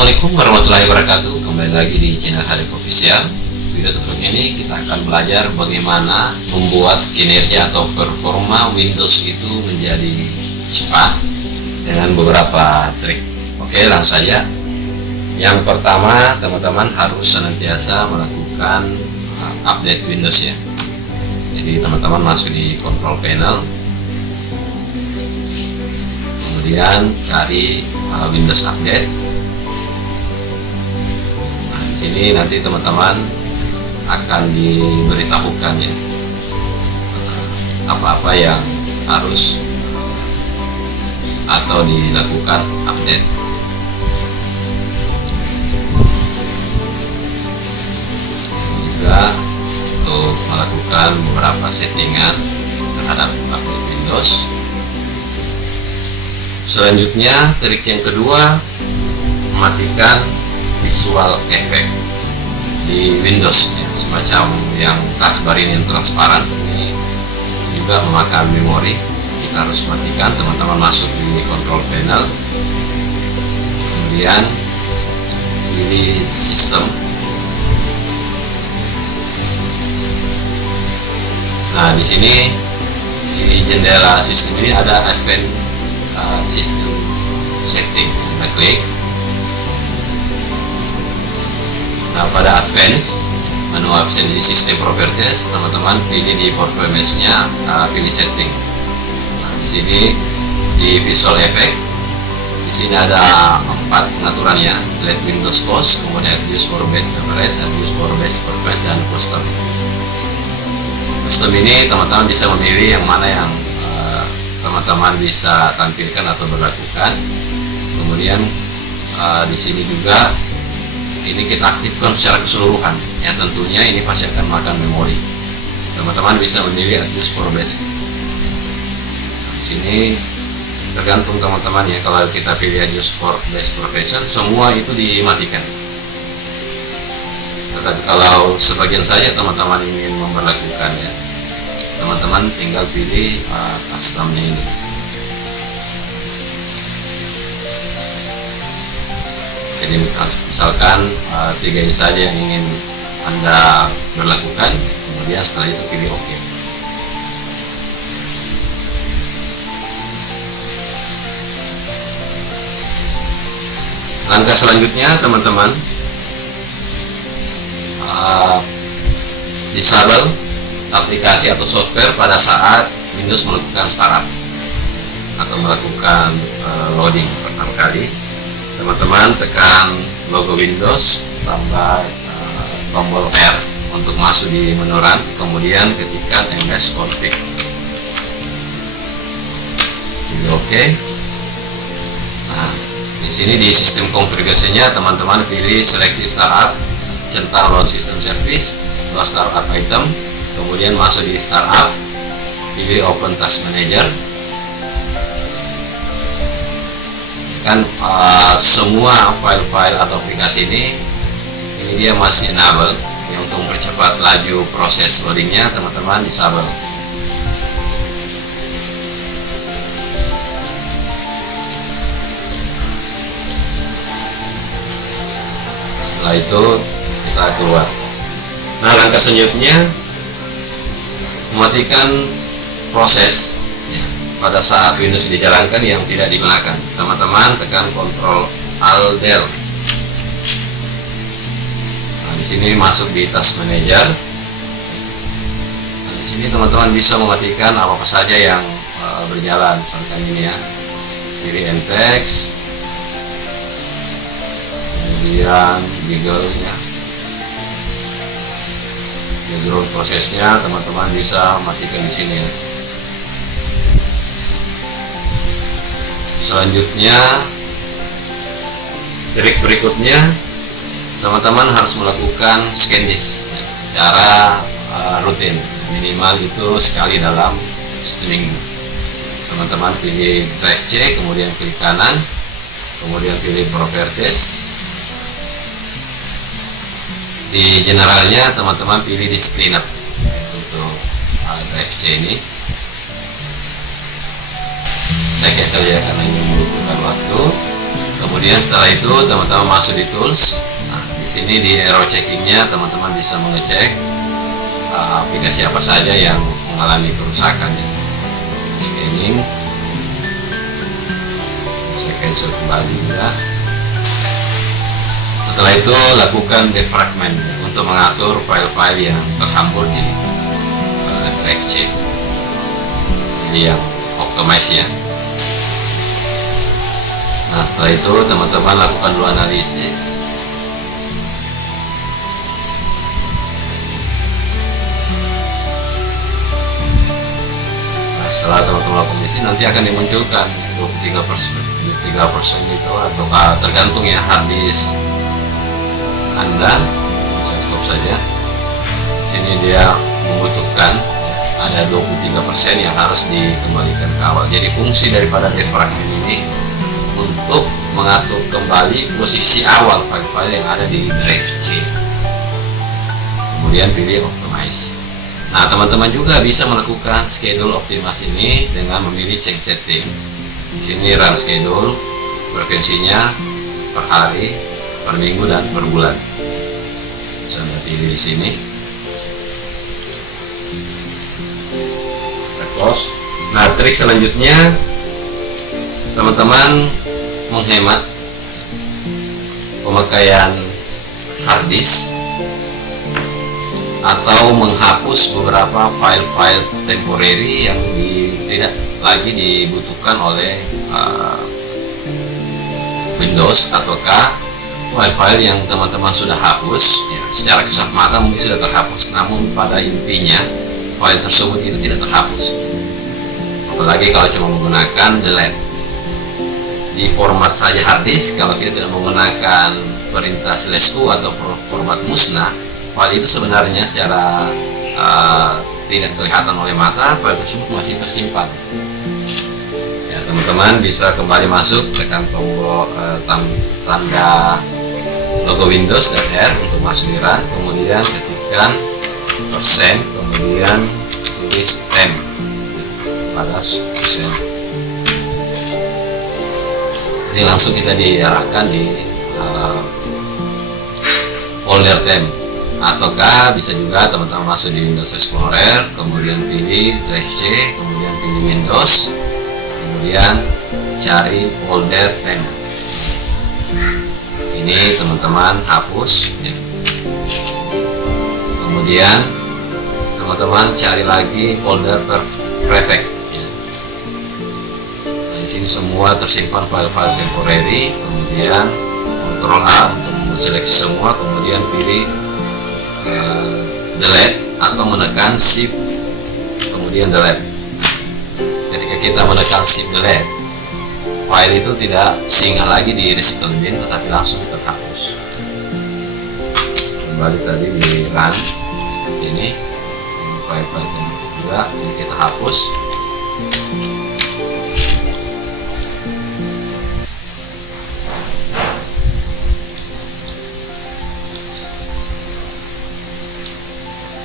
Assalamualaikum warahmatullahi wabarakatuh. Kembali lagi di channel Harif Official. Video tutorial ini kita akan belajar bagaimana membuat kinerja atau performa Windows itu menjadi cepat dengan beberapa trik. Oke, langsung saja. Yang pertama, teman-teman harus senantiasa melakukan update Windows ya. Jadi teman-teman masuk di Control Panel, kemudian cari Windows Update. Sini nanti teman-teman akan diberitahukan ya apa-apa yang harus atau dilakukan update. Juga untuk melakukan beberapa settingan terhadap update Windows. Selanjutnya, trik yang kedua, mematikan visual effect di Windows ya, semacam yang taskbar ini yang transparan ini juga memakan memori. Kita harus matikan. Teman-teman masuk di Control Panel, kemudian pilih Sistem. Nah, di sini di jendela sistem ini ada Advanced System Setting. Kita klik. Nah, pada Advance, menu option di System Properties, teman-teman pilih di Performance-nya, pilih Setting. Nah, di sini di Visual Effect, di sini ada 4 pengaturannya: Let Windows Cost, kemudian Use for Best Preference, Use for Best Preference, dan Custom. Custom ini teman-teman bisa memilih yang mana yang teman-teman bisa tampilkan atau berlakukan. Kemudian di sini juga ini kita aktifkan secara keseluruhan ya, tentunya ini pasti akan makan memori. Teman-teman bisa memilih Use for Best. Di sini tergantung teman-teman ya, kalau kita pilih Use for Best Profession, semua itu dimatikan. Tetapi kalau sebagian saja teman-teman ingin memperlakukan ya, teman-teman tinggal pilih customnya ini. Jadi misalkan 3 ini saja yang ingin Anda berlakukan, kemudian setelah itu pilih OK. Langkah selanjutnya teman-teman, disable aplikasi atau software pada saat Windows melakukan startup atau melakukan loading pertama kali. Teman-teman tekan logo Windows tambah tombol R untuk masuk di menu Run, kemudian ketikkan msconfig. Pilih OK. Nah, di sini di sistem konfigurasinya teman-teman pilih seleksi startup, centang load system service, load startup item, kemudian masuk di startup, pilih Open Task Manager. Kan semua file-file atau aplikasi ini dia masih enable ya, untuk mempercepat laju proses loadingnya teman-teman disable. Setelah itu kita keluar. Nah, langkah selanjutnya mematikan proses pada saat Windows dijalankan yang tidak digunakan. Teman-teman tekan Ctrl Alt Del. Nah, di sini masuk di Task Manager. Nah, di sini teman-teman bisa mematikan apa saja yang berjalan. Misalkan ini ya, pilih Text, kemudian Beagle ya, background prosesnya teman-teman bisa matikan di sini ya. Selanjutnya, trik berikutnya, teman-teman harus melakukan scan disk secara rutin, minimal itu sekali dalam seminggu. Teman-teman pilih Drive C, kemudian klik kanan, kemudian pilih Properties. Di generalnya teman-teman pilih disk cleanup untuk Drive C ini. Saya cancel ya karena ini membutuhkan waktu. Kemudian setelah itu teman-teman masuk di tools. Nah, di sini di error checkingnya teman-teman bisa mengecek aplikasi apa saja yang mengalami kerusakan ya. Scanning, saya cancel kembali ya. Setelah itu lakukan defragment untuk mengatur file-file yang terhambur di drive C. Ini yang optimize ya. Nah, setelah itu teman-teman lakukan dulu analisis. Nah, setelah teman-teman lakukan di sini nanti akan dimunculkan 23% itu, atau tergantung ya hard disk Anda. Saya stop saja. Sini dia membutuhkan ada 23% yang harus dikembalikan ke awal. Jadi fungsi daripada defragment ini untuk mengatur kembali posisi awal file-file yang ada di drive C. Kemudian pilih optimize. Nah, teman-teman juga bisa melakukan schedule optimize ini dengan memilih change setting. Di sini run schedule, frekuensinya per hari, per minggu, dan per bulan. Bisa Anda pilih di sini. Nah, trik selanjutnya teman-teman menghemat pemakaian hard disk atau menghapus beberapa file-file temporary yang tidak lagi dibutuhkan oleh Windows, ataukah file-file yang teman-teman sudah hapus ya, secara kasat mata mungkin sudah terhapus, namun pada intinya file tersebut itu tidak terhapus. Apalagi kalau cuma menggunakan delete di format saja hard disk, kalau kita tidak menggunakan perintah /u atau format musnah, file itu sebenarnya secara tidak kelihatan oleh mata, file tersebut masih tersimpan. Ya, teman-teman bisa kembali masuk, tekan tombol tanda logo Windows dan R untuk masuk di run, kemudian ketikkan persen, kemudian tulis temp pada persen. Ini langsung kita diarahkan di folder temp, ataukah bisa juga teman-teman masuk di Windows Explorer, kemudian pilih drive C, kemudian pilih Windows, kemudian cari folder temp. Ini teman-teman hapus ya. Kemudian teman-teman cari lagi folder prefect ya. Nah, di sini semua tersimpan file-file temporary, kemudian Ctrl A untuk seleksi semua, kemudian pilih delete atau menekan shift kemudian delete. Ketika kita menekan shift delete, file itu tidak singgah lagi di recycle bin, tetapi langsung terhapus. Kembali tadi di run seperti ini file-file yang juga ini kita hapus.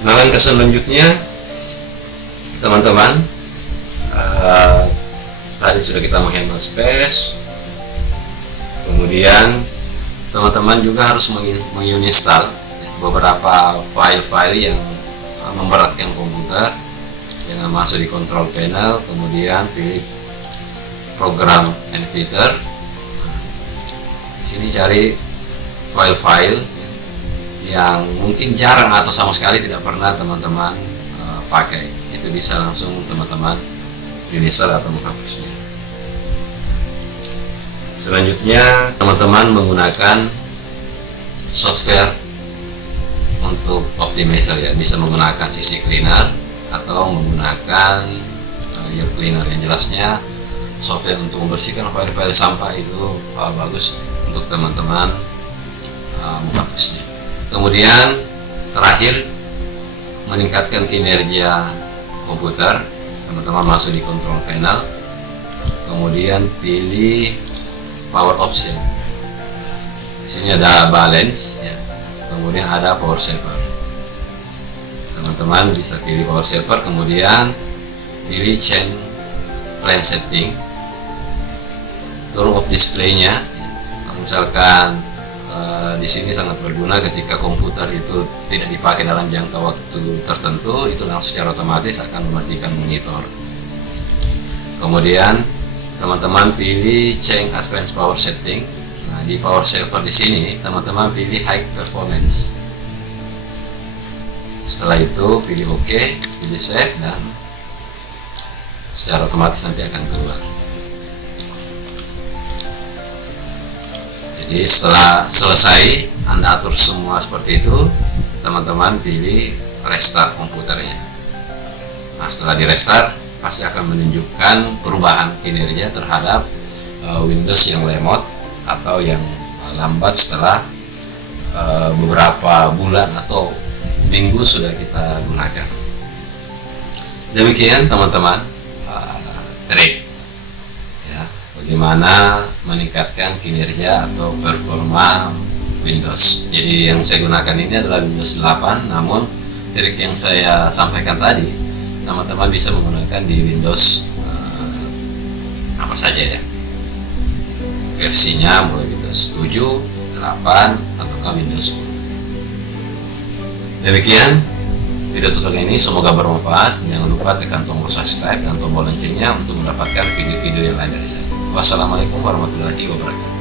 Nah, langkah selanjutnya teman-teman, tadi sudah kita menghemat space, kemudian teman-teman juga harus menginstal beberapa file-file yang memberatkan komputer. Dengan masuk di control panel, kemudian pilih program Nvidia. Sini cari file-file yang mungkin jarang atau sama sekali tidak pernah teman-teman pakai. Itu bisa langsung teman-teman install atau menghapusnya. Selanjutnya teman-teman menggunakan software untuk optimizer ya, bisa menggunakan CC Cleaner atau menggunakan Year Cleaner. Yang jelasnya software untuk membersihkan file-file sampah itu bagus untuk teman-teman menghapusnya. Kemudian terakhir meningkatkan kinerja komputer, teman-teman masuk di control panel, kemudian pilih power option. Di sini ada balance ya, kemudian ada power saver. Teman-teman bisa pilih power saver, kemudian pilih change plan setting, turn off display-nya, misalkan di sini sangat berguna ketika komputer itu tidak dipakai dalam jangka waktu tertentu, itu langsung secara otomatis akan mematikan monitor. Kemudian teman-teman pilih change advanced power setting. Nah, di power saver di sini teman-teman pilih high performance. Setelah itu pilih OK, pilih save, dan secara otomatis nanti akan keluar. Jadi setelah selesai Anda atur semua seperti itu, teman-teman pilih restart komputernya. Nah, setelah di restart pasti akan menunjukkan perubahan kinerja terhadap Windows yang lemot atau yang lambat setelah beberapa bulan atau minggu sudah kita gunakan. Demikian teman-teman trik ya, bagaimana meningkatkan kinerja atau performa Windows. Jadi yang saya gunakan ini adalah Windows 8, namun trik yang saya sampaikan tadi teman-teman bisa menggunakan di Windows apa saja ya, versinya mulai Windows 7, 8, ataukah Windows 10. Demikian video tutorial ini, semoga bermanfaat. Jangan lupa tekan tombol subscribe dan tombol loncengnya untuk mendapatkan video-video yang lain dari saya. Wassalamualaikum warahmatullahi wabarakatuh.